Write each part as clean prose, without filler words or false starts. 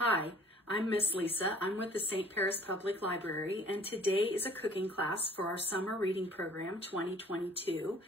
Hi, I'm Miss Lisa. I'm with the St. Paris Public Library, and today is a cooking class for our summer reading program 2022.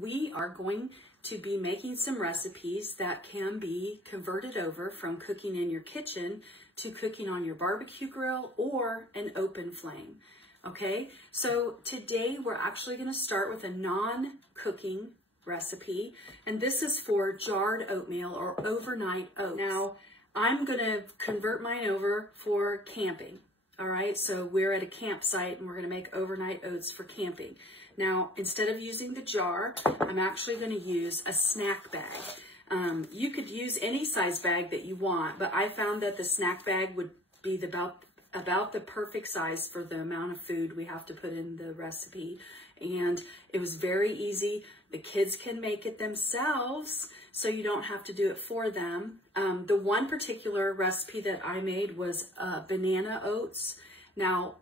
We are going to be making some recipes that can be converted over from cooking in your kitchen to cooking on your barbecue grill or an open flame. Okay, so today we're actually going to start with a non-cooking recipe, and this is for jarred oatmeal or overnight oats. Now, I'm going to convert mine over for camping. All right, so we're at a campsite and we're going to make overnight oats for camping. Now, instead of using the jar, I'm actually going to use a snack bag. You could use any size bag that you want, but I found that the snack bag would be about the perfect size for the amount of food we have to put in the recipe. And it was very easy. The kids can make it themselves, so you don't have to do it for them. The one particular recipe that I made was banana oats. Now,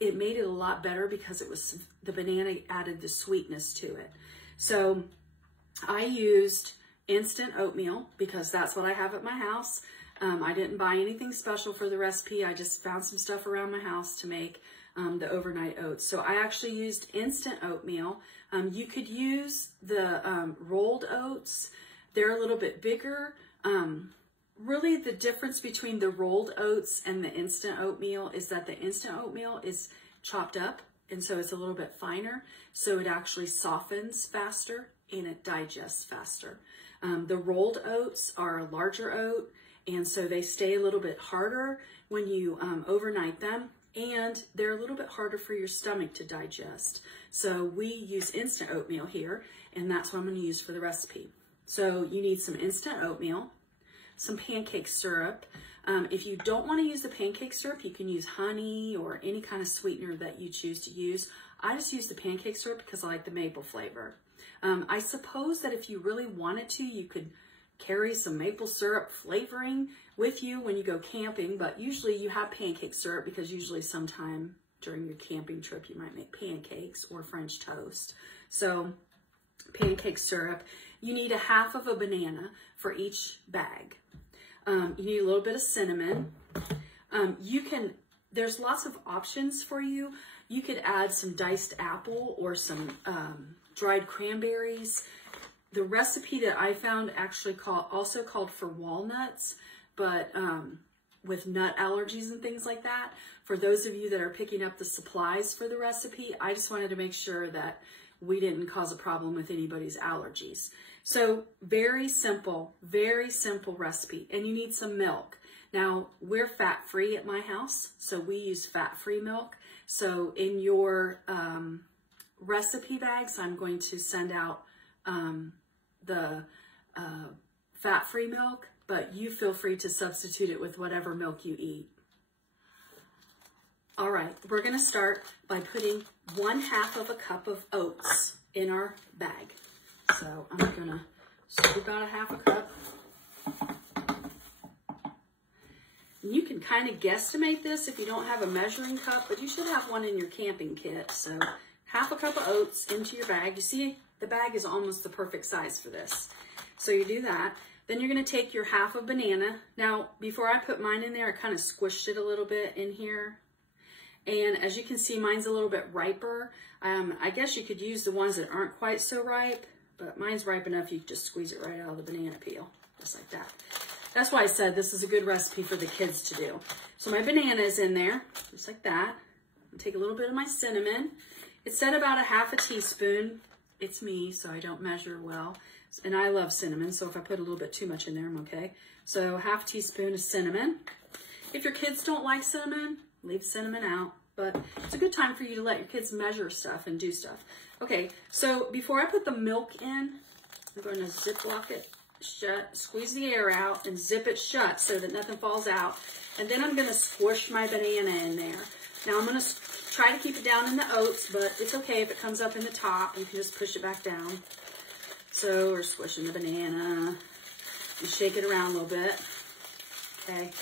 it made it a lot better because it was the banana added the sweetness to it. So I used instant oatmeal because that's what I have at my house. I didn't buy anything special for the recipe. I just found some stuff around my house to make the overnight oats. So I actually used instant oatmeal. You could use the rolled oats. They're a little bit bigger. Really the difference between the rolled oats and the instant oatmeal is that the instant oatmeal is chopped up, and so it's a little bit finer. So it actually softens faster and it digests faster. The rolled oats are a larger oat, and so they stay a little bit harder when you overnight them, and they're a little bit harder for your stomach to digest. So we use instant oatmeal here, and that's what I'm going to use for the recipe. So you need some instant oatmeal, some pancake syrup. If you don't want to use the pancake syrup, you can use honey or any kind of sweetener that you choose to use. I just use the pancake syrup because I like the maple flavor. I suppose that if you really wanted to, you could carry some maple syrup flavoring with you when you go camping, but usually you have pancake syrup because usually sometime during your camping trip you might make pancakes or French toast. So pancake syrup. You need a half of a banana for each bag. You need a little bit of cinnamon. There's lots of options for you. You could add some diced apple or some dried cranberries. The recipe that I found actually also called for walnuts, but with nut allergies and things like that. For those of you that are picking up the supplies for the recipe, I just wanted to make sure that we didn't cause a problem with anybody's allergies. So very simple recipe. And you need some milk. Now, we're fat-free at my house, so we use fat-free milk. So in your recipe bags, I'm going to send out the fat-free milk, but you feel free to substitute it with whatever milk you eat. All right, we're gonna start by putting 1/2 of a cup of oats in our bag. So I'm gonna scoop out 1/2 cup. And you can kind of guesstimate this if you don't have a measuring cup, but you should have one in your camping kit. So 1/2 cup of oats into your bag. You see, the bag is almost the perfect size for this. So you do that. Then you're gonna take your 1/2 of banana. Now, before I put mine in there, I kind of squished it a little bit in here. And as you can see, mine's a little bit riper. I guess you could use the ones that aren't quite so ripe, but mine's ripe enough you can just squeeze it right out of the banana peel, just like that. That's why I said this is a good recipe for the kids to do. So my banana is in there, just like that. I'll take a little bit of my cinnamon. It said about 1/2 teaspoon. It's me, so I don't measure well. And I love cinnamon, so if I put a little bit too much in there, I'm okay. So 1/2 teaspoon of cinnamon. If your kids don't like cinnamon, leave cinnamon out, but it's a good time for you to let your kids measure stuff and do stuff. Okay, so before I put the milk in, I'm going to Ziploc it shut, squeeze the air out, and zip it shut so that nothing falls out. And then I'm going to squish my banana in there. Now I'm going to try to keep it down in the oats, but it's okay if it comes up in the top. You can just push it back down. So we're squishing the banana. You shake it around a little bit. Okay.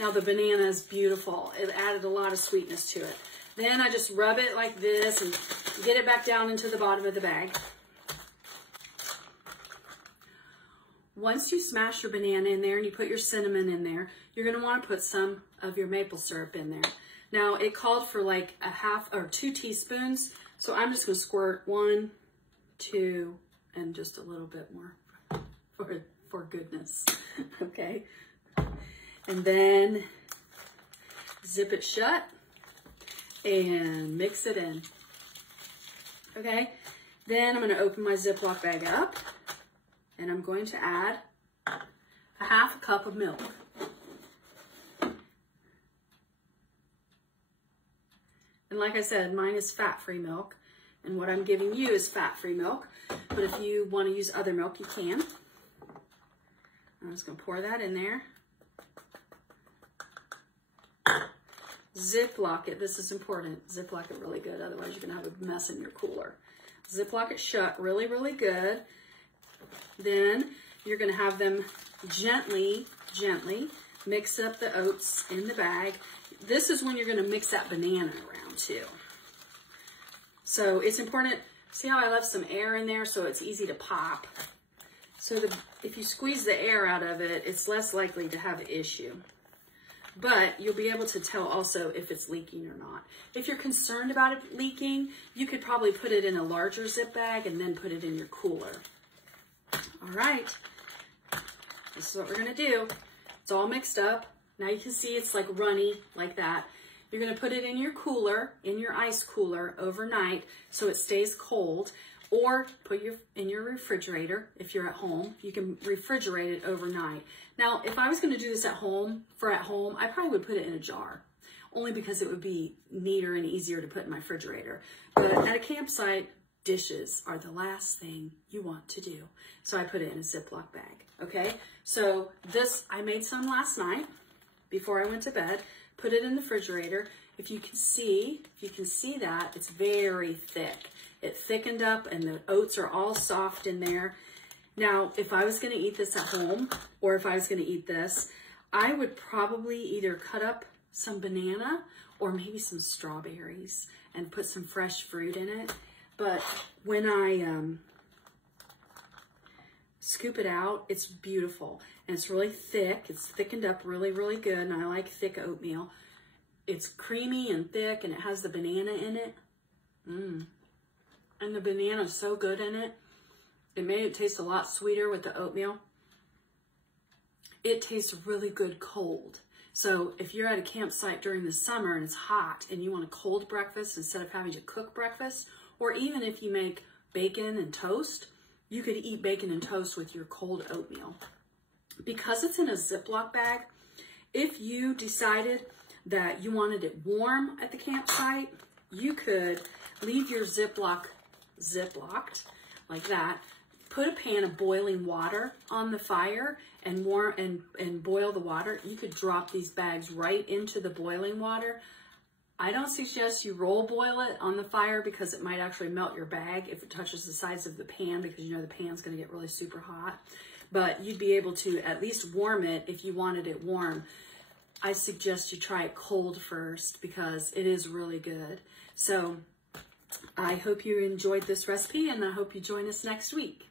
Now the banana is beautiful. It added a lot of sweetness to it. Then I just rub it like this and get it back down into the bottom of the bag. once you smash your banana in there and you put your cinnamon in there, you're gonna wanna put some of your maple syrup in there. Now, it called for like a half or 2 teaspoons, so I'm just gonna squirt 1, 2, and just a little bit more for goodness, okay? And then zip it shut and mix it in, okay? Then I'm gonna open my Ziploc bag up and I'm going to add a half a cup of milk. And like I said, mine is fat-free milk, and what I'm giving you is fat-free milk, but if you want to use other milk, you can. I'm just going to pour that in there. Ziploc it. This is important. Ziploc it really good, otherwise you're going to have a mess in your cooler. Ziploc it shut really, really good. Then you're going to have them gently mix up the oats in the bag. This is when you're going to mix that banana around too. So it's important. See how I left some air in there so it's easy to pop? So if you squeeze the air out of it, it's less likely to have an issue. But you'll be able to tell also if it's leaking or not. If you're concerned about it leaking, you could probably put it in a larger zip bag and then put it in your cooler. All right, this is what we're gonna do. It's all mixed up. Now you can see it's like runny like that. You're gonna put it in your cooler, in your ice cooler overnight so it stays cold, or put in your refrigerator if you're at home. You can refrigerate it overnight. Now, if I was gonna do this at home, I probably would put it in a jar, only because it would be neater and easier to put in my refrigerator. But at a campsite, dishes are the last thing you want to do. So I put it in a Ziploc bag, okay? So this, I made some last night before I went to bed, put it in the refrigerator. If you can see that, it's very thick. It thickened up and the oats are all soft in there. Now, if I was gonna eat this at home, or if I was gonna eat this, I would probably either cut up some banana or maybe some strawberries and put some fresh fruit in it. But when I scoop it out, it's beautiful. And it's really thick. It's thickened up really, really good. And I like thick oatmeal. It's creamy and thick, and it has the banana in it. And the banana is so good in it. It made it taste a lot sweeter with the oatmeal. It tastes really good cold. So if you're at a campsite during the summer and it's hot and you want a cold breakfast instead of having to cook breakfast, or even if you make bacon and toast, you could eat bacon and toast with your cold oatmeal. Because it's in a Ziploc bag, if you decided that you wanted it warm at the campsite, you could leave your Ziploc ziplocked like that, put a pan of boiling water on the fire and boil the water. You could drop these bags right into the boiling water. I don't suggest you roll boil it on the fire because it might actually melt your bag if it touches the sides of the pan, because you know the pan's gonna get really super hot. But you'd be able to at least warm it if you wanted it warm. I suggest you try it cold first because it is really good. So I hope you enjoyed this recipe, and I hope you join us next week.